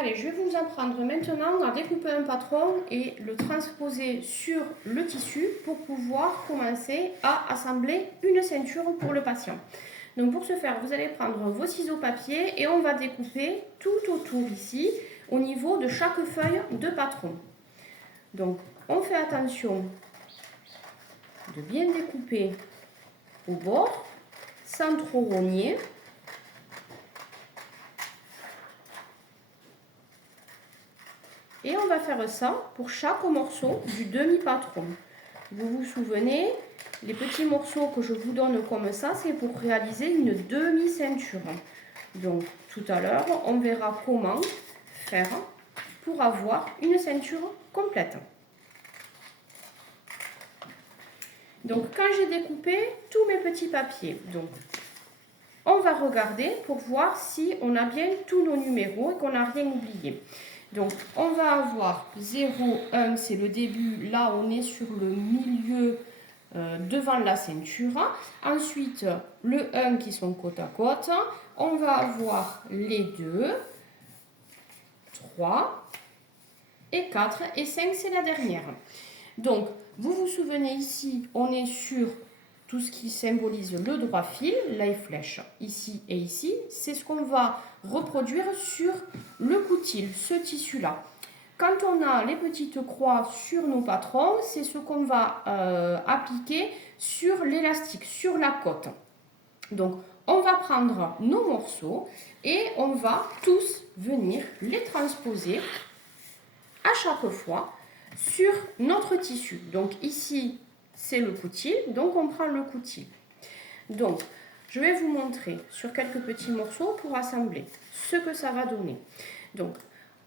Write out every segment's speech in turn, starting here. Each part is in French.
Allez, je vais vous apprendre maintenant à découper un patron et le transposer sur le tissu pour pouvoir commencer à assembler une ceinture pour le patient. Donc pour ce faire, vous allez prendre vos ciseaux papier et on va découper tout autour ici au niveau de chaque feuille de patron. Donc on fait attention de bien découper au bord sans trop rogner. Et on va faire ça pour chaque morceau du demi-patron. Vous vous souvenez, les petits morceaux que je vous donne comme ça, c'est pour réaliser une demi-ceinture. Donc tout à l'heure, on verra comment faire pour avoir une ceinture complète. Donc quand j'ai découpé tous mes petits papiers, donc on va regarder pour voir si on a bien tous nos numéros et qu'on n'a rien oublié. Donc, on va avoir 0, 1, c'est le début. Là, on est sur le milieu devant la ceinture. Ensuite, le 1 qui sont côte à côte. On va avoir les 2, 3 et 4. Et 5, c'est la dernière. Donc, vous vous souvenez ici, on est sur tout ce qui symbolise le droit fil, les flèches ici et ici, c'est ce qu'on va reproduire sur le coutil, ce tissu-là. Quand on a les petites croix sur nos patrons, c'est ce qu'on va appliquer sur l'élastique, sur la côte. Donc, on va prendre nos morceaux et on va tous venir les transposer à chaque fois sur notre tissu. Donc ici, c'est le coutil, donc on prend le coutil. Donc, je vais vous montrer sur quelques petits morceaux pour assembler ce que ça va donner. Donc,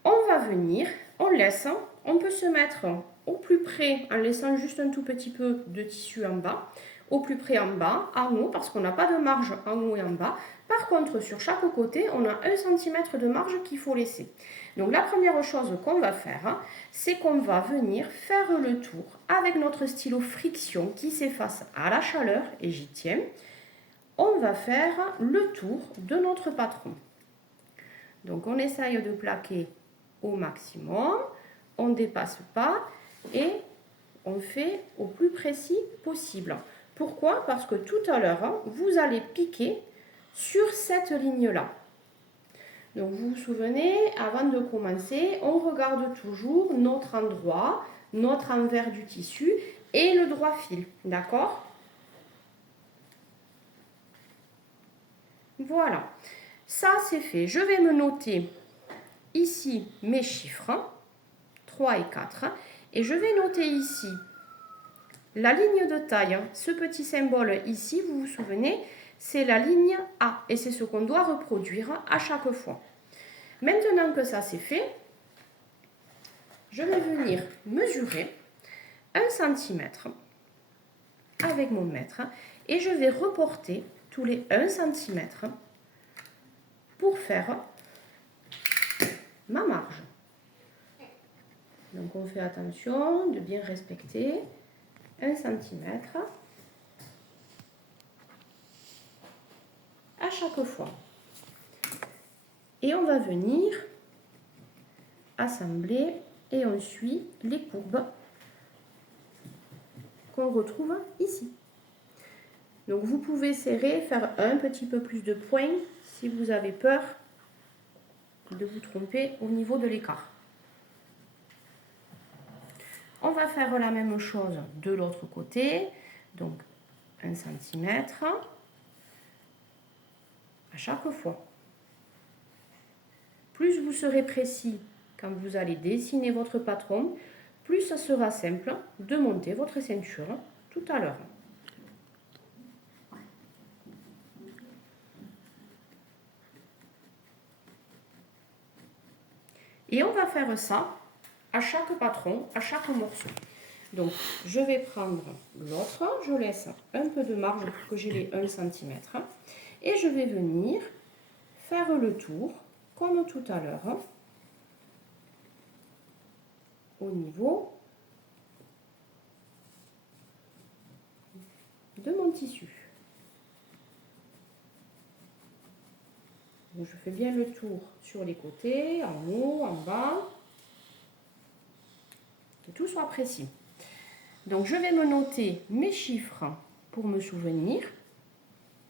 on va venir, on laisse, on peut se mettre au plus près en laissant juste un tout petit peu de tissu en bas, au plus près en bas, en haut, parce qu'on n'a pas de marge en haut et en bas. Par contre, sur chaque côté, on a 1 cm de marge qu'il faut laisser. Donc la première chose qu'on va faire, c'est qu'on va venir faire le tour avec notre stylo friction qui s'efface à la chaleur, et j'y tiens. On va faire le tour de notre patron. Donc on essaye de plaquer au maximum, on ne dépasse pas et on fait au plus précis possible. Pourquoi? Parce que tout à l'heure, vous allez piquer sur cette ligne-là. Donc vous vous souvenez, avant de commencer, on regarde toujours notre endroit, notre envers du tissu et le droit fil, d'accord? Voilà, ça c'est fait. Je vais me noter ici mes chiffres, 3 et 4, et je vais noter ici la ligne de taille, ce petit symbole ici, vous vous souvenez, c'est la ligne A et c'est ce qu'on doit reproduire à chaque fois. Maintenant que ça c'est fait, je vais venir mesurer 1 cm avec mon mètre et je vais reporter tous les 1 cm pour faire ma marge. Donc on fait attention de bien respecter 1 cm à chaque fois. Et on va venir assembler et on suit les courbes qu'on retrouve ici. Donc vous pouvez serrer, faire un petit peu plus de points si vous avez peur de vous tromper au niveau de l'écart. On va faire la même chose de l'autre côté, donc 1 cm à chaque fois. Plus vous serez précis quand vous allez dessiner votre patron, plus ça sera simple de monter votre ceinture tout à l'heure. Et on va faire ça à chaque patron, à chaque morceau. Donc, je vais prendre l'autre, je laisse un peu de marge pour que j'ai les 1 cm. Et je vais venir faire le tour, comme tout à l'heure, au niveau de mon tissu. Donc, je fais bien le tour sur sur les côtés, en haut, en bas. Que tout soit précis. Donc, je vais me noter mes chiffres pour me souvenir.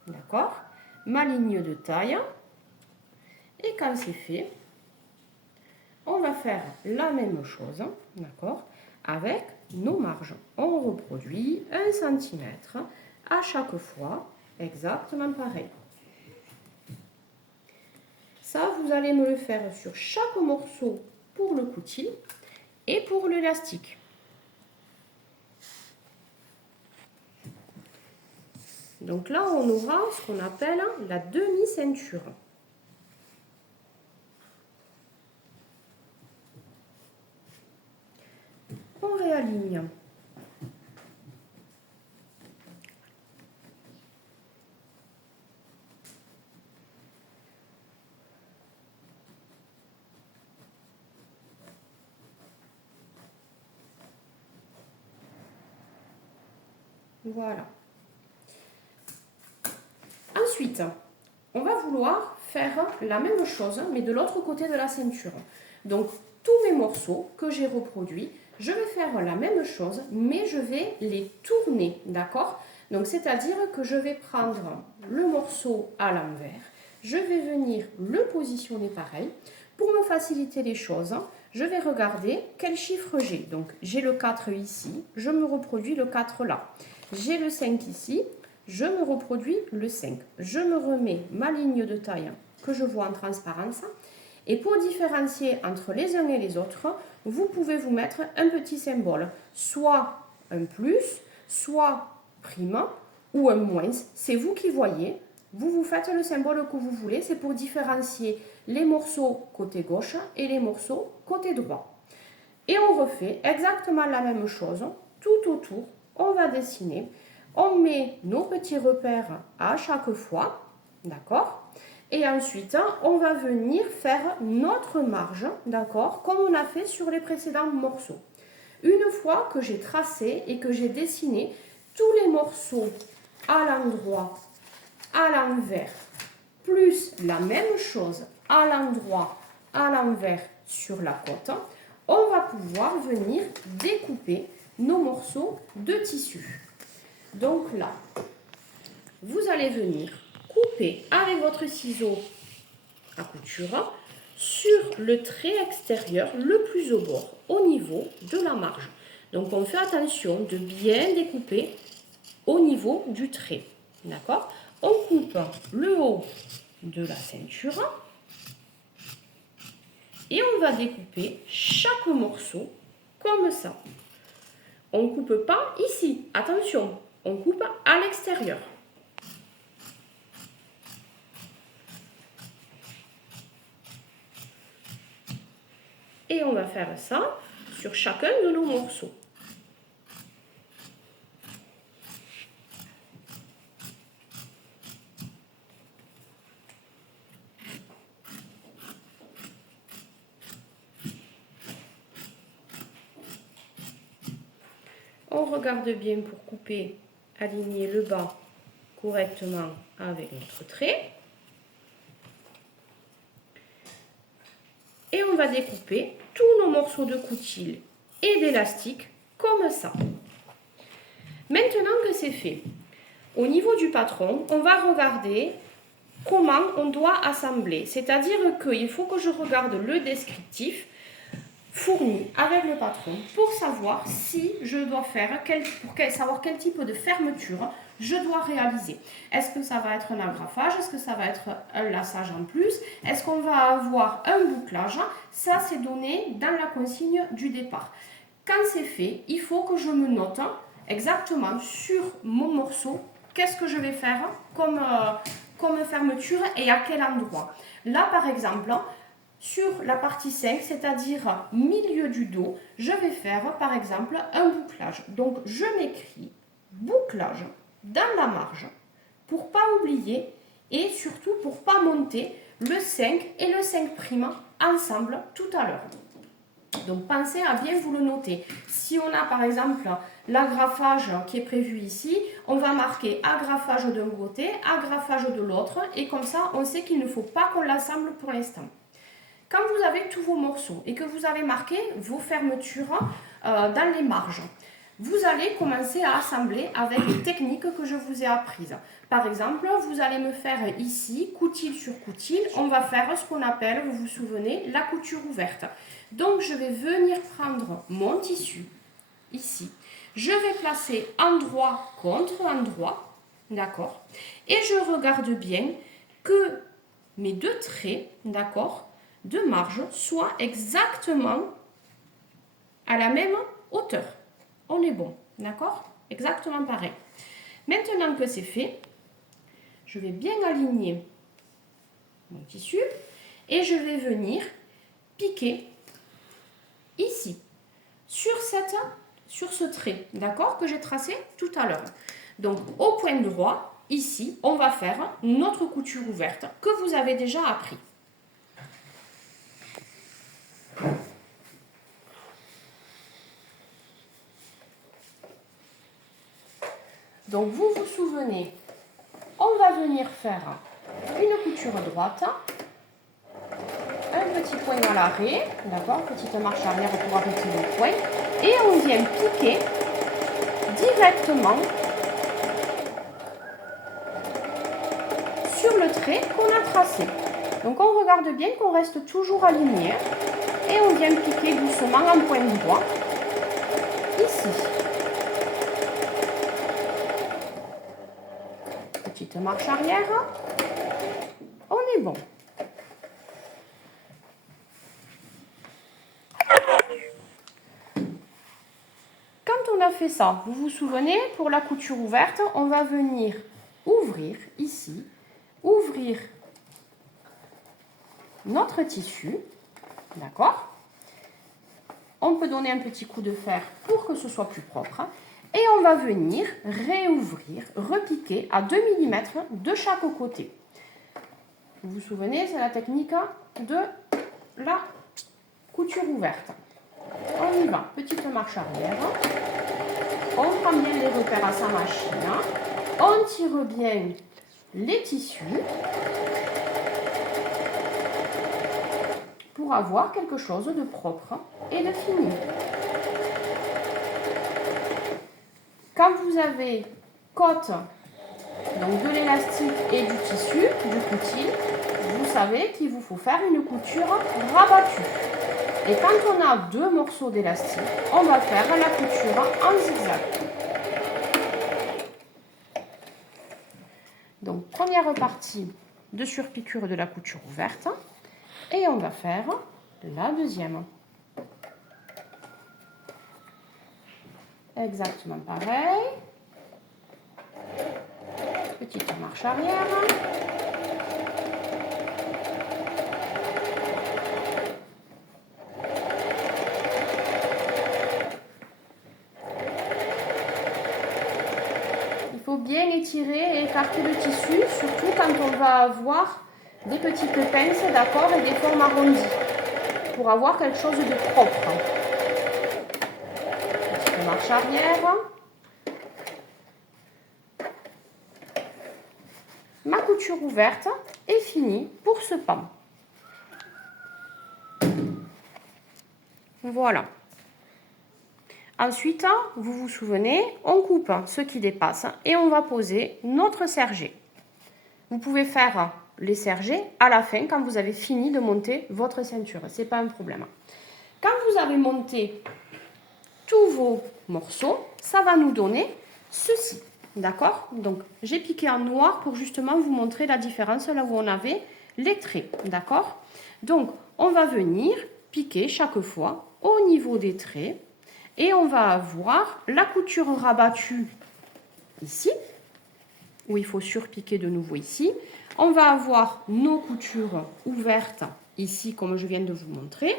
D'accord? Ma ligne de taille. Et quand c'est fait, on va faire la même chose, d'accord, avec nos marges. On reproduit 1 cm à chaque fois, exactement pareil. Ça, vous allez me le faire sur chaque morceau pour le coutil et pour l'élastique. Donc là, on aura ce qu'on appelle la demi-ceinture. On réaligne. Voilà. Ensuite, on va vouloir faire la même chose, mais de l'autre côté de la ceinture. Donc, tous mes morceaux que j'ai reproduits, je vais faire la même chose, mais je vais les tourner, d'accord? Donc, c'est-à-dire que je vais prendre le morceau à l'envers, je vais venir le positionner pareil. Pour me faciliter les choses, je vais regarder quel chiffre j'ai. Donc, j'ai le 4 ici, je me reproduis le 4 là. J'ai le 5 ici, je me reproduis le 5. Je me remets ma ligne de taille que je vois en transparence. Et pour différencier entre les uns et les autres, vous pouvez vous mettre un petit symbole, soit un plus, soit prime ou un moins. C'est vous qui voyez. Vous vous faites le symbole que vous voulez. C'est pour différencier les morceaux côté gauche et les morceaux côté droit. Et on refait exactement la même chose tout autour. On va dessiner. On met nos petits repères à chaque fois. D'accord ? Et ensuite, on va venir faire notre marge, d'accord, comme on a fait sur les précédents morceaux. Une fois que j'ai tracé et que j'ai dessiné tous les morceaux à l'endroit, à l'envers, plus la même chose à l'endroit, à l'envers sur la côte, on va pouvoir venir découper nos morceaux de tissu. Donc là, vous allez venir couper avec votre ciseau à couture sur le trait extérieur le plus au bord, au niveau de la marge. Donc on fait attention de bien découper au niveau du trait. D'accord? On coupe le haut de la ceinture et on va découper chaque morceau comme ça. On ne coupe pas ici, attention, on coupe à l'extérieur. Et on va faire ça sur chacun de nos morceaux. On regarde bien pour couper, aligner le bas correctement avec notre trait. Et on va découper tous nos morceaux de coutil et d'élastique comme ça. Maintenant que c'est fait, au niveau du patron, on va regarder comment on doit assembler. C'est-à-dire qu'il faut que je regarde le descriptif fourni avec le patron pour savoir si je dois faire, pour savoir quel type de fermeture je dois réaliser. Est-ce que ça va être un agrafage? Est-ce que ça va être un laçage en plus? Est-ce qu'on va avoir un bouclage? Ça, c'est donné dans la consigne du départ. Quand c'est fait, il faut que je me note exactement sur mon morceau qu'est-ce que je vais faire comme fermeture et à quel endroit. Là, par exemple, sur la partie 5, c'est-à-dire milieu du dos, je vais faire par exemple un bouclage. Donc je m'écris bouclage dans la marge pour pas oublier et surtout pour pas monter le 5 et le 5' ensemble tout à l'heure. Donc pensez à bien vous le noter. Si on a par exemple l'agrafage qui est prévu ici, on va marquer agrafage d'un côté, agrafage de l'autre et comme ça on sait qu'il ne faut pas qu'on l'assemble pour l'instant. quand vous avez tous vos morceaux et que vous avez marqué vos fermetures dans les marges, vous allez commencer à assembler avec les techniques que je vous ai apprises. Par exemple, vous allez me faire ici, coutil sur coutil, on va faire ce qu'on appelle, vous vous souvenez, la couture ouverte. Donc, je vais venir prendre mon tissu, ici. Je vais placer endroit contre endroit, d'accord? Et je regarde bien que mes deux traits, d'accord, de marge soient exactement à la même hauteur. On est bon, d'accord? Exactement pareil. Maintenant que c'est fait, je vais bien aligner mon tissu et je vais venir piquer ici, sur ce trait, d'accord, que j'ai tracé tout à l'heure. Donc, au point droit, ici, on va faire notre couture ouverte que vous avez déjà appris. Donc, vous vous souvenez, on va venir faire une couture droite, un petit point à l'arrêt, d'accord, petite marche arrière pour arrêter le point, et on vient piquer directement sur le trait qu'on a tracé. Donc, on regarde bien qu'on reste toujours aligné, et on vient piquer doucement en point droit, ici. Petite marche arrière, on est bon. Quand on a fait ça, vous vous souvenez, pour la couture ouverte, on va venir ouvrir ici, ouvrir notre tissu, d'accord? On peut donner un petit coup de fer pour que ce soit plus propre. Et on va venir réouvrir, repiquer à 2 mm de chaque côté. Vous vous souvenez, c'est la technique de la couture ouverte. On y va, petite marche arrière. On prend bien les repères à sa machine. On tire bien les tissus pour avoir quelque chose de propre et de fini. Quand vous avez côte, donc de l'élastique et du tissu, du coutil, vous savez qu'il vous faut faire une couture rabattue. Et quand on a deux morceaux d'élastique, on va faire la couture en zigzag. Donc, première partie de surpiqûre de la couture ouverte. Et on va faire la deuxième. Exactement pareil. Petite marche arrière. Il faut bien étirer et écarter le tissu, surtout quand on va avoir des petites pinces, d'accord, et des formes arrondies, pour avoir quelque chose de propre. Petite marche arrière. Ma couture ouverte est finie pour ce pan. Voilà. Ensuite, vous vous souvenez, on coupe ce qui dépasse et on va poser notre sergé. Vous pouvez faire les sergés à la fin quand vous avez fini de monter votre ceinture. Ce n'est pas un problème. Quand vous avez monté tous vos morceaux, ça va nous donner ceci. D'accord? Donc, j'ai piqué en noir pour justement vous montrer la différence là où on avait les traits. D'accord? Donc, on va venir piquer chaque fois au niveau des traits et on va avoir la couture rabattue ici, où il faut surpiquer de nouveau ici. On va avoir nos coutures ouvertes ici, comme je viens de vous montrer.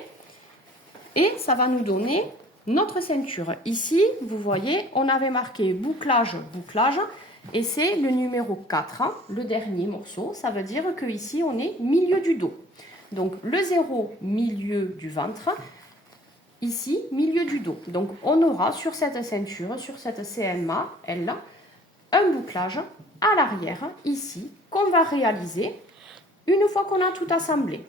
Et ça va nous donner notre ceinture. Ici, vous voyez, on avait marqué bouclage, bouclage. Et c'est le numéro 4, le dernier morceau. Ça veut dire qu'ici, on est milieu du dos. Donc, le 0, milieu du ventre. Ici, milieu du dos. Donc, on aura sur cette ceinture, sur cette CMA, elle, un bouclage à l'arrière, ici, qu'on va réaliser une fois qu'on a tout assemblé.